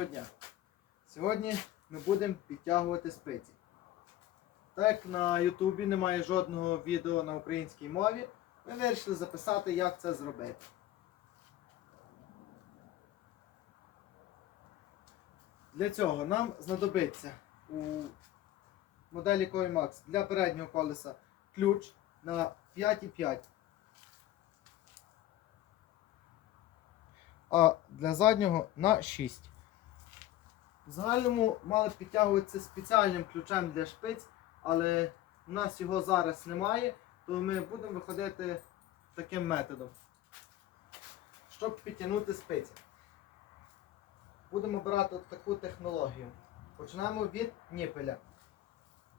Доброго дня! Сьогодні ми будемо підтягувати спиці. Так на Ютубі немає жодного відео на українській мові, ми вирішили записати, як це зробити. Для цього нам знадобиться у моделі CoinMax для переднього колеса ключ на 5,5. А для заднього на 6. В загальному мали підтягуватися спеціальним ключем для шпиць, але у нас його зараз немає, то ми будемо виходити таким методом. Щоб підтягнути спиці. Будемо брати таку технологію. Починаємо від ніпеля.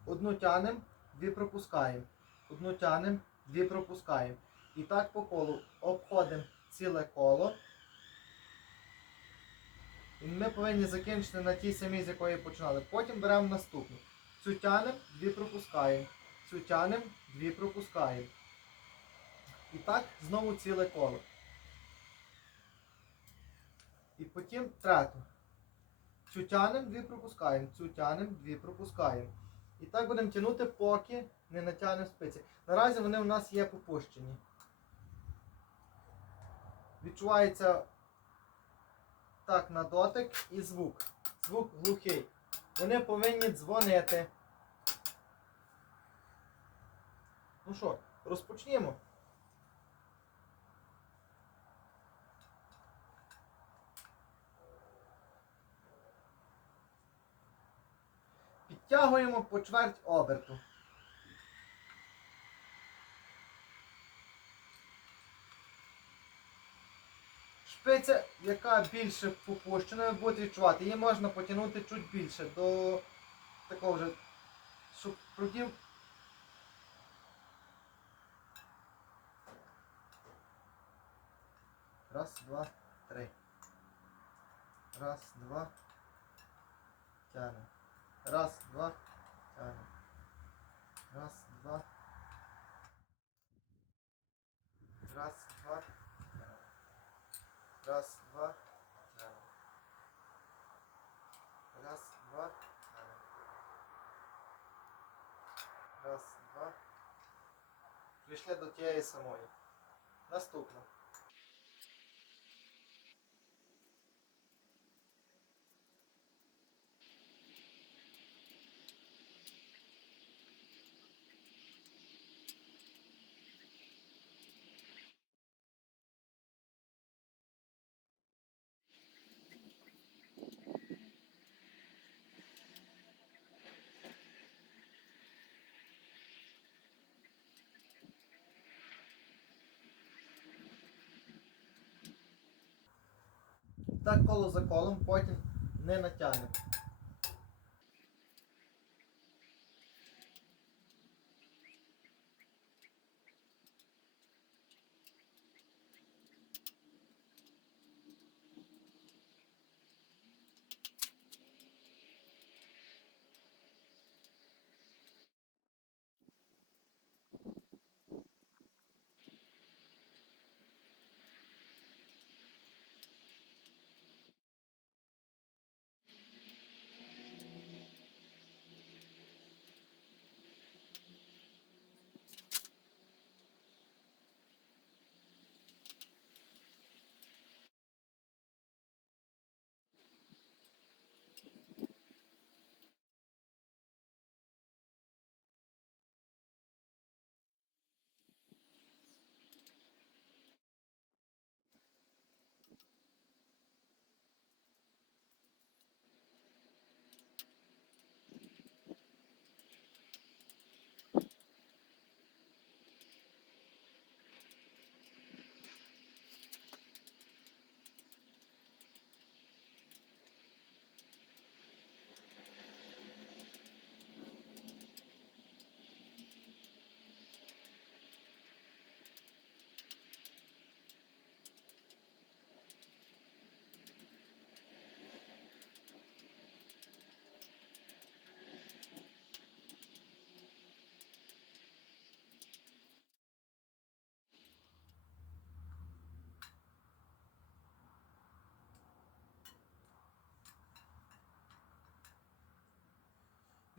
Одну тянемо, дві пропускаємо. Одну тянемо, дві пропускаємо. І так по колу обходимо ціле коло. І ми повинні закінчити на тій самій, з якої починали. Потім беремо наступну. Цю тянемо, дві пропускаємо. Цю тянемо, дві пропускаємо. І так знову ціле коло. І потім трету. Цю тянемо, дві пропускаємо. Цю тянемо, дві пропускаємо. І так будемо тягнути, поки не натягнемо спиці. Наразі вони у нас є попущені. Відчувається так на дотик і звук. Звук глухий. Вони повинні дзвонити. Ну що, розпочнімо. Підтягуємо по чверть оберту. Шпиця, яка більше попущена, ви будете відчувати. Її можна потягнути чуть більше до такого вже, щоб. Раз, два, три. Раз, два. Тянем. Раз, два. Тянем. Раз, два. Раз, два. Раз, два. Раз, два. Раз, два. Прийшли до тієї самої. Наступно. Так коло за колом, потім не натягнемо.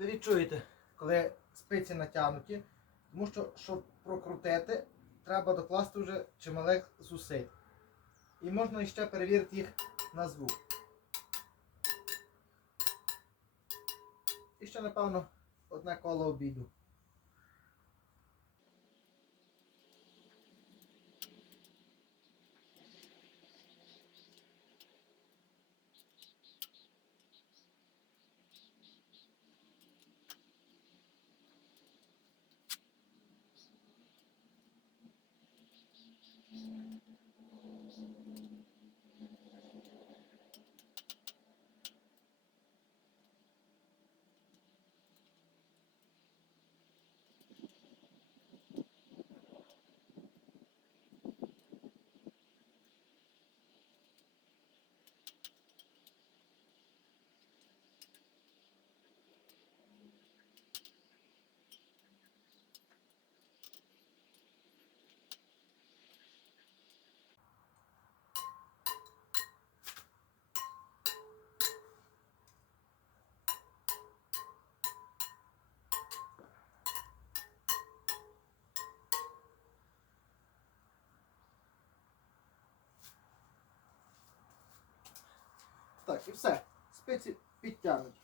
Ви відчуєте, коли спиці натягнуті, тому що, щоб прокрутити, треба докласти вже чималих зусиль. І можна ще перевірити їх на звук. І ще, напевно, одне коло обіду. Так, і все. Спиці підтягнуті.